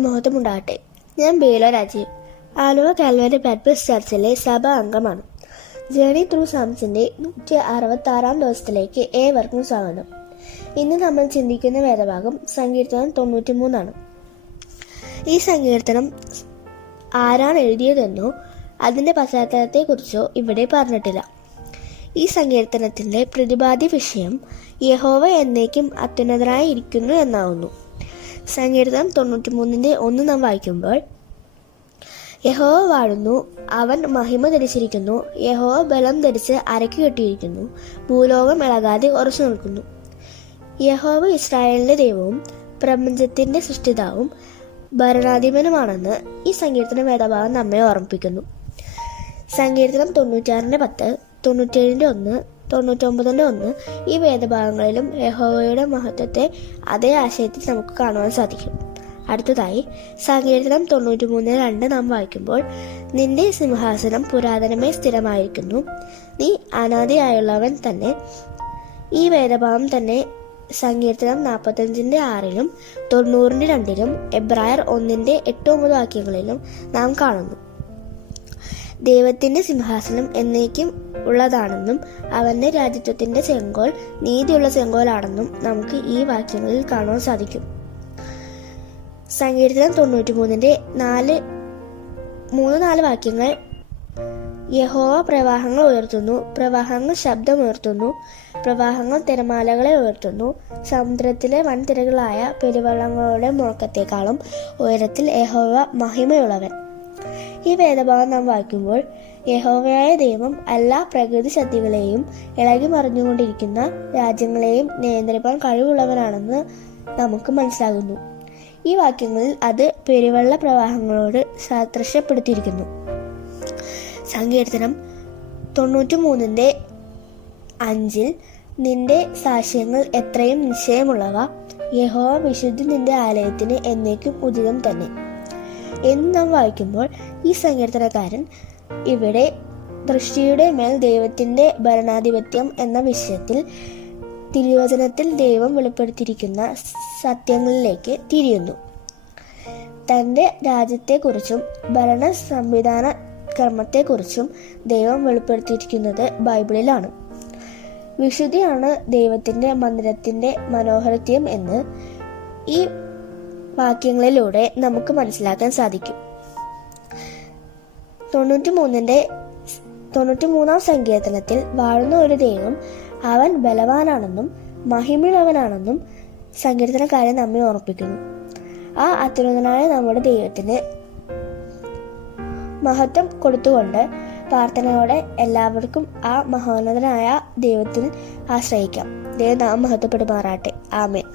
ദൈവത്തിന് മഹത്വം ഉണ്ടാകട്ടെ. ഞാൻ ബേല രാജീവ്, ആലുവ കാൽവരി ബാപ്റ്റിസ്റ്റ് ചർച്ചിലെ സഭാ അംഗമാണ്. ജേണി ത്രൂ സാംസിന്റെ 166 ദിവസത്തിലേക്ക് ഏവർക്കും സ്വാഗതം. ഇന്ന് നമ്മൾ ചിന്തിക്കുന്ന വേദഭാഗം സങ്കീർത്തനം 93 ഈ സങ്കീർത്തനം ആരാണ് എഴുതിയതെന്നോ അതിന്റെ പശ്ചാത്തലത്തെക്കുറിച്ചോ ഇവിടെ പറഞ്ഞിട്ടില്ല. ഈ സങ്കീർത്തനത്തിന്റെ പ്രതിപാദ്യ വിഷയം യഹോവ എന്നേക്കും അത്യുന്നതനായി ഇരിക്കുന്നു എന്നാവുന്നു. സങ്കീർത്തനം 93:1 നാം വായിക്കുമ്പോൾ, യഹോവ വാഴുന്നു, അവൻ മഹിമ ധരിച്ചിരിക്കുന്നു, യഹോവ ബലം ധരിച്ച് അരയ്ക്ക് കെട്ടിയിരിക്കുന്നു, ഭൂലോകം ഇളകാതെ ഉറച്ചു നിൽക്കുന്നു. യഹോവ ഇസ്രായേലിന്റെ ദൈവവും പ്രപഞ്ചത്തിന്റെ സൃഷ്ടിതാവും ഭരണാധിപനുമാണെന്ന് ഈ സങ്കീർത്തന വേദഭാഗം നമ്മെ ഓർമ്മിപ്പിക്കുന്നു. സങ്കീർത്തനം 96:10, 97:1, 99:1 ഈ വേദഭാഗങ്ങളിലും യഹോവയുടെ മഹത്വത്തെ അതേ ആശയത്തിൽ നമുക്ക് കാണുവാൻ സാധിക്കും. അടുത്തതായി സങ്കീർത്തനം 93:2 നാം വായിക്കുമ്പോൾ, നിന്റെ സിംഹാസനം പുരാതനമേ സ്ഥിരമായിരിക്കുന്നു, നീ അനാദിയായുള്ളവൻ തന്നെ. ഈ വേദഭാഗം തന്നെ സങ്കീർത്തനം 45:6 90:2 എബ്രായർ 1:8-9 വാക്യങ്ങളിലും നാം കാണുന്നു. ദൈവത്തിന്റെ സിംഹാസനം എന്നേക്കും ഉള്ളതാണെന്നും അവന്റെ രാജ്യത്വത്തിന്റെ ചെങ്കോൽ നീതിയുള്ള ചെങ്കോലാണെന്നും നമുക്ക് ഈ വാക്യങ്ങളിൽ കാണുവാൻ സാധിക്കും. സങ്കീർത്തനം 93:4 വാക്യങ്ങൾ, യഹോവ പ്രവാഹങ്ങൾ ഉയർത്തുന്നു, പ്രവാഹങ്ങൾ ശബ്ദമുയർത്തുന്നു, പ്രവാഹങ്ങൾ തിരമാലകളെ ഉയർത്തുന്നു, സമുദ്രത്തിലെ വൻതിരകളായ പെരുവള്ളങ്ങളുടെ മുഴക്കത്തെക്കാളും ഉയരത്തിൽ യഹോവ മഹിമയുള്ളവൻ. ഈ വേദഭാഗം നാം വായിക്കുമ്പോൾ, യഹോവയായ ദൈവം എല്ലാ പ്രകൃതി ശക്തികളെയും ഇളകി മറിഞ്ഞുകൊണ്ടിരിക്കുന്ന രാജ്യങ്ങളെയും നിയന്ത്രിക്കാൻ കഴിവുള്ളവനാണെന്ന് നമുക്ക് മനസ്സിലാകുന്നു. ഈ വാക്യങ്ങളിൽ അത് പെരുവെള്ള പ്രവാഹങ്ങളോട് സാദൃശ്യപ്പെടുത്തിയിരിക്കുന്നു. സങ്കീർത്തനം 93:5 നിന്റെ സാക്ഷ്യങ്ങൾ എത്രയും നിശ്ചയമുള്ളവ, യഹോവ വിശുദ്ധി നിന്റെ ആലയത്തിന് എന്നേക്കും ഉചിതം തന്നെ എന്ന് നാം വായിക്കുമ്പോൾ, ഈ സങ്കീർത്തനക്കാരൻ ഇവിടെ ദൃഷ്ടിയുടെ മേൽ ദൈവത്തിന്റെ ഭരണാധിപത്യം എന്ന വിഷയത്തിൽ തിരുവചനത്തിൽ ദൈവം വെളിപ്പെടുത്തിയിരിക്കുന്ന സത്യങ്ങളിലേക്ക് തിരിയുന്നു. തന്റെ രാജ്യത്തെക്കുറിച്ചും ഭരണ സംവിധാന ക്രമത്തെക്കുറിച്ചും ദൈവം വെളിപ്പെടുത്തിയിരിക്കുന്നത് ബൈബിളിലാണ്. വിശുദ്ധിയാണ് ദൈവത്തിന്റെ മന്ദിരത്തിന്റെ മനോഹരത്വം എന്ന് ഈ വാക്യങ്ങളിലൂടെ നമുക്ക് മനസ്സിലാക്കാൻ സാധിക്കും. 93-ാം സങ്കീർത്തനത്തിൽ വാഴുന്ന ഒരു ദൈവം, അവൻ ബലവാനാണെന്നും മഹിമയുള്ളവനാണെന്നും സങ്കീർത്തനക്കാരൻ നമ്മെ ഓർമ്മിപ്പിക്കുന്നു. ആ അത്യുന്നതനായ നമ്മുടെ ദൈവത്തിന് മഹത്വം കൊടുത്തുകൊണ്ട് പ്രാർത്ഥനയോടെ എല്ലാവർക്കും ആ മഹോന്നതനായ ദൈവത്തിൽ ആശ്രയിക്കാം. ദൈവം നാം മഹത്വപ്പെടുമാറാട്ടെ. ആമേൻ.